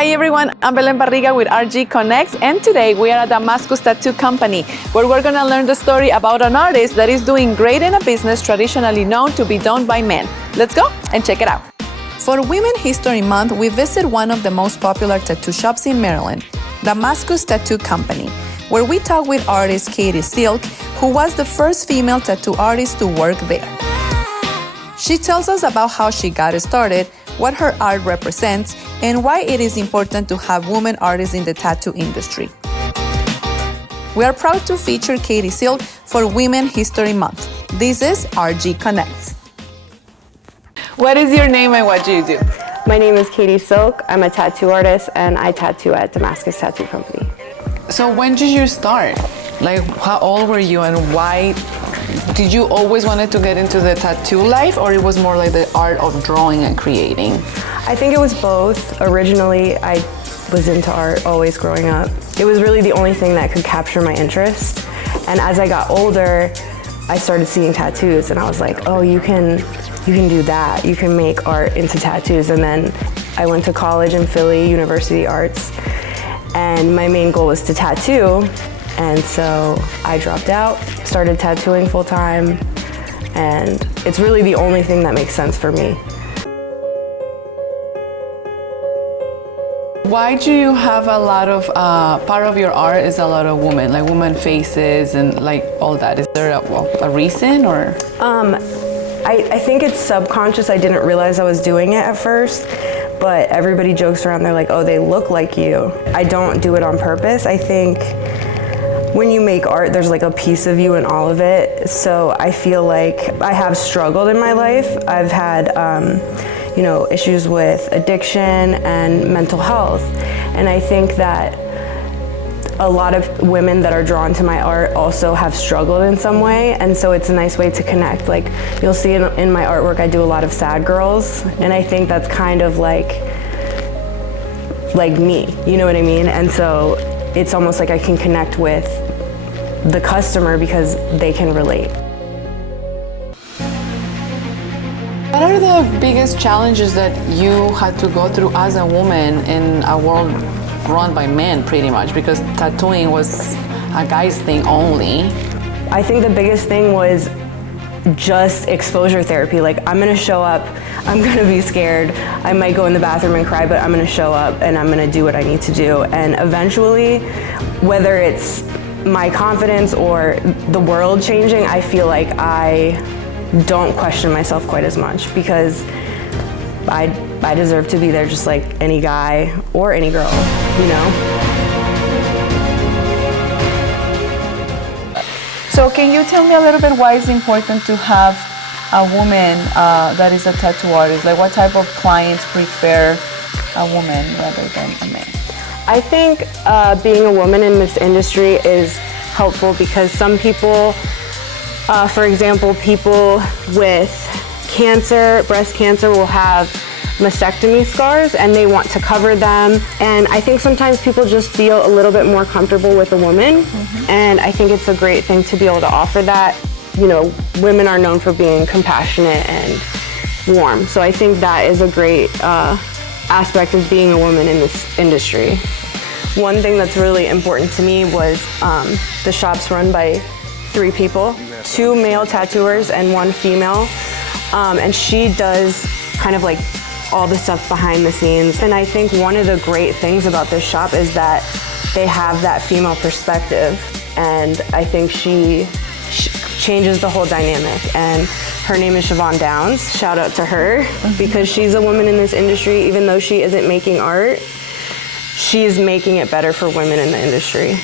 Hi everyone, I'm Belen Barriga with RG Connects, and today we are at Damascus Tattoo Company, where we're gonna learn the story about an artist that is doing great in a business traditionally known to be done by men. Let's go and check it out. For Women History Month, we visit one of the most popular tattoo shops in Maryland, Damascus Tattoo Company, where we talk with artist Katie Silk, who was the first female tattoo artist to work there. She tells us about how she got started, what her art represents, and why it is important to have women artists in the tattoo industry. We are proud to feature Katie Silk for Women History Month. This is RG Connects. What is your name and what do you do? My name is Katie Silk. I'm a tattoo artist and I tattoo at Damascus Tattoo Company. So when did you start? Like, how old were you and why? Did you always wanted to get into the tattoo life, or it was more like the art of drawing and creating? I think it was both. Originally, I was into art always growing up. It was really the only thing that could capture my interest. And as I got older, I started seeing tattoos and I was like, oh, you can do that. You can make art into tattoos. And then I went to college in Philly, University Arts, and my main goal was to tattoo. And so I dropped out, started tattooing full time, and it's really the only thing that makes sense for me. Why do you have a lot of, part of your art is a lot of women, like woman faces and like all that? Is there a reason or? I think it's subconscious. I didn't realize I was doing it at first, but everybody jokes around, they're like, oh, they look like you. I don't do it on purpose. I think when you make art, there's like a piece of you in all of it. So I feel like I have struggled in my life. I've had, issues with addiction and mental health. And I think that a lot of women that are drawn to my art also have struggled in some way. And so it's a nice way to connect. Like you'll see in my artwork, I do a lot of sad girls. And I think that's kind of like me, you know what I mean? And so it's almost like I can connect with the customer because they can relate. What are the biggest challenges that you had to go through as a woman in a world run by men pretty much, because tattooing was a guy's thing only? I think the biggest thing was just exposure therapy. Like I'm gonna show up, I'm gonna be scared, I might go in the bathroom and cry, but I'm gonna show up and I'm gonna do what I need to do. And eventually, whether it's my confidence or the world changing, I feel like I don't question myself quite as much because I deserve to be there just like any guy or any girl, you know? So can you tell me a little bit why it's important to have a woman that is a tattoo artist? Like what type of clients prefer a woman rather than a man? I think being a woman in this industry is helpful because some people, for example, people with cancer, breast cancer, will have mastectomy scars and they want to cover them. And I think sometimes people just feel a little bit more comfortable with a woman. Mm-hmm. And I think it's a great thing to be able to offer that. You know, women are known for being compassionate and warm. So I think that is a great aspect of being a woman in this industry. One thing that's really important to me was the shop's run by 3 people, 2 male tattooers and 1 female. And she does kind of like all the stuff behind the scenes. And I think one of the great things about this shop is that they have that female perspective. And I think she changes the whole dynamic. And her name is Siobhan Downs. Shout out to her because she's a woman in this industry. Even though she isn't making art, she's making it better for women in the industry.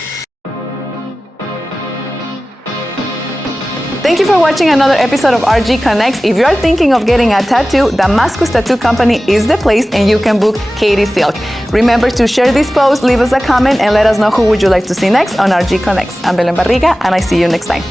Thank you for watching another episode of RG Connects. If you are thinking of getting a tattoo, Damascus Tattoo Company is the place and you can book Katie Silk. Remember to share this post, leave us a comment, and let us know who would you like to see next on RG Connects. I'm Belen Barriga and I see you next time.